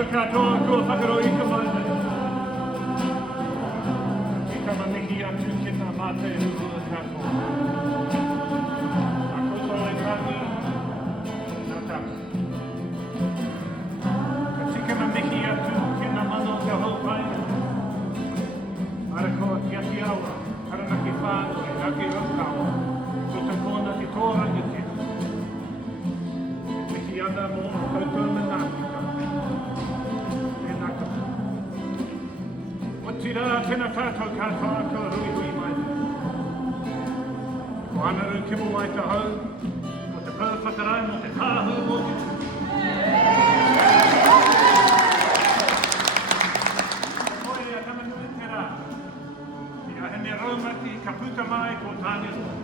tātou katoa kua whakaroi ka mauna. I ka maniki atu ki tā mātai hurua katoa. A koutou e tangi nā tātou. Ka tika maniki atu ki nā mano te haupai. Ara koa ki ati awa, karanaki whānau e ake raukawa. Ko te kōna ki tōrangi te. Miki ana mō koutou manātika. Tira tēnā tātou katoa ka rui hui mai. Ko anaru kimu mai te hau, mo te pāwhakarai, mo te kāhu, mo te tū. Koe a tamanui te rā. I a hene raumati ka puta mai ko tāne roa.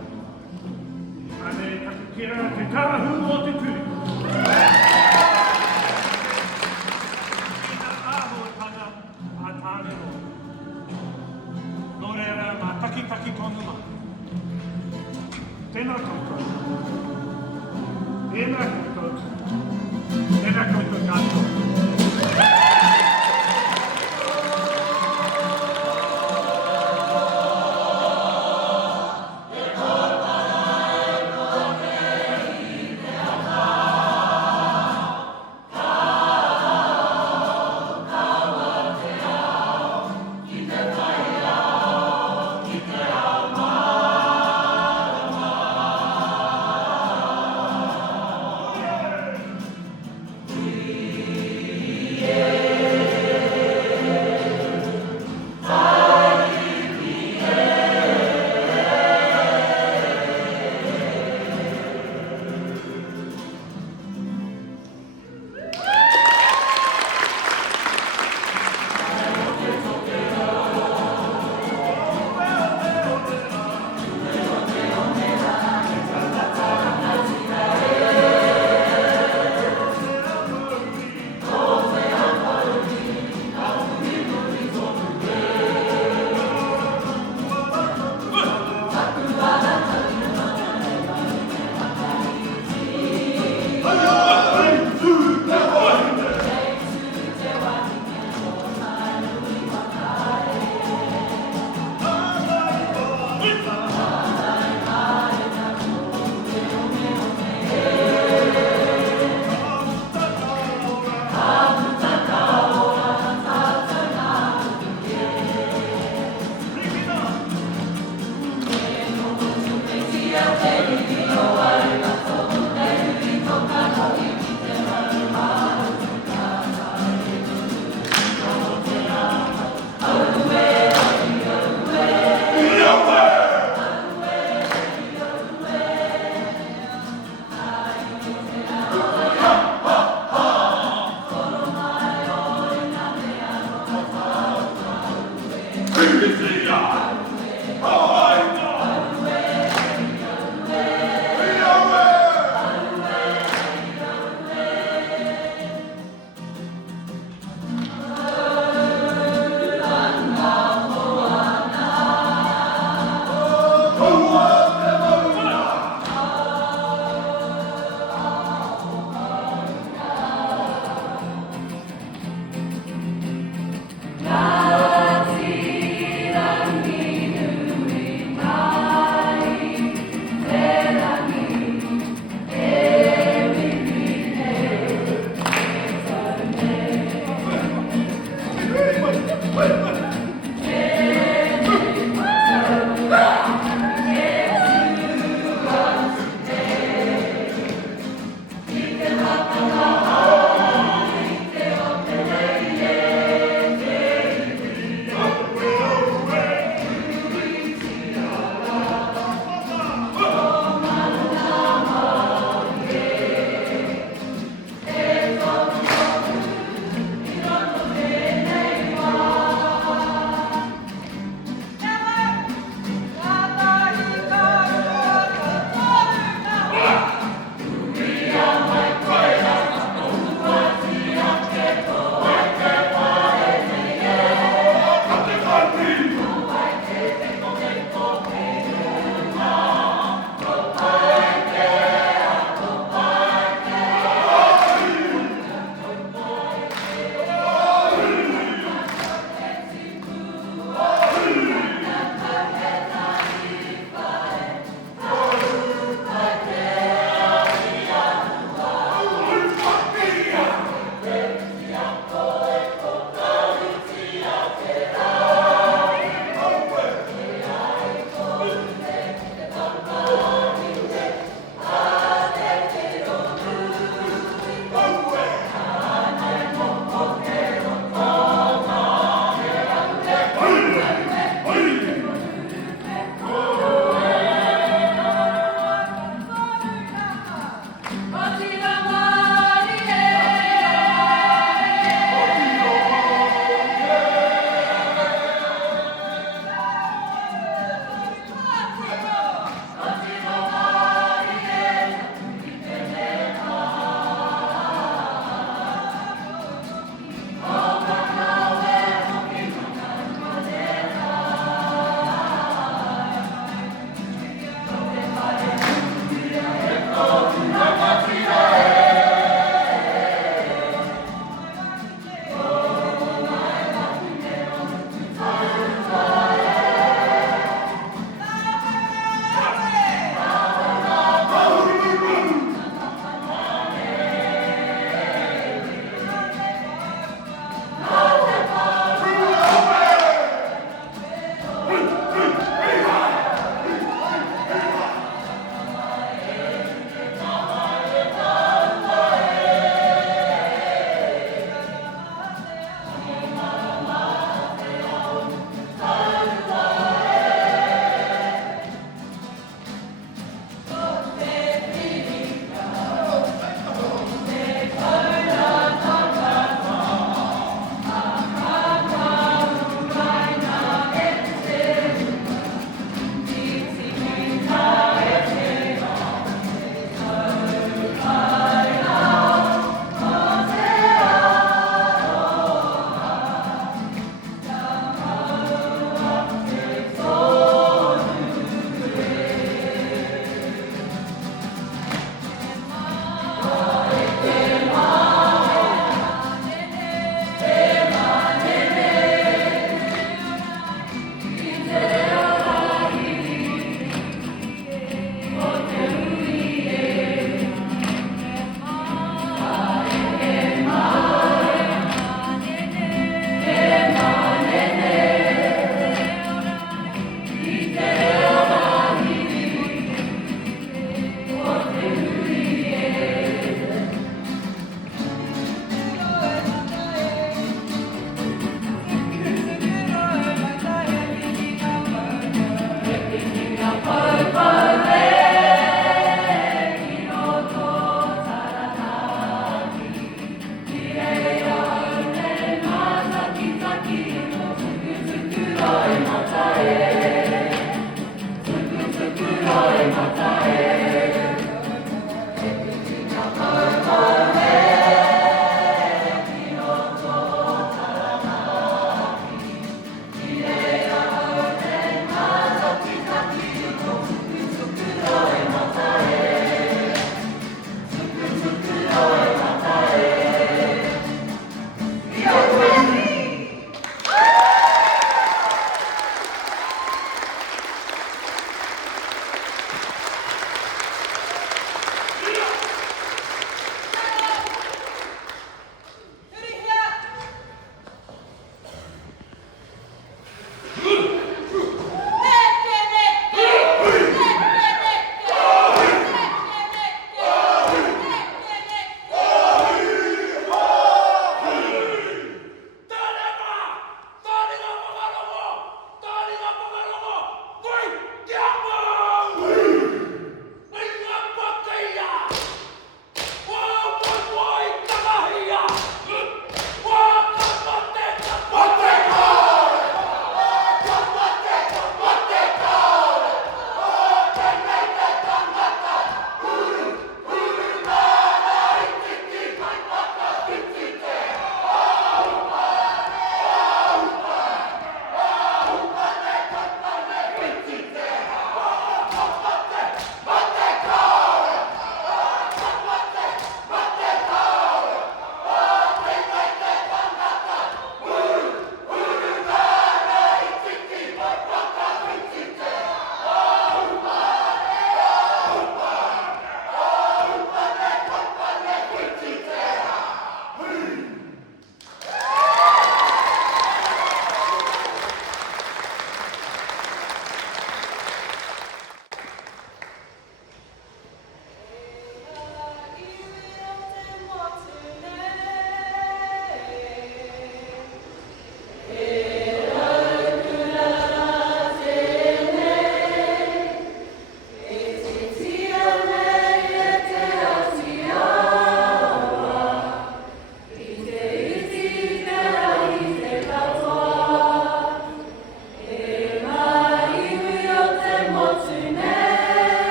Ane ka tukira te kāhu mo te tū. Ina āhuatanga a tāne roa. Nōreira mā taki tonu mai. Tēnā koutou. Tēnā koutou. Tēnā koutou katoa.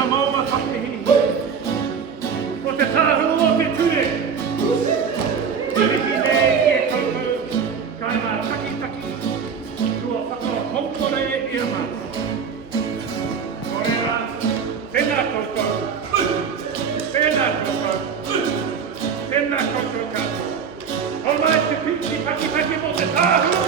Tēnā mauma whakehi. O te tāhu o te ture. Hiki nei e koutou. Kai mā taki taki. Kua whakahongore ia mā. Korera, tēnā koutou. Tēnā koutou. Tēnā koutou katoa. All right, te piki paki paki mo te tāhu